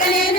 सकले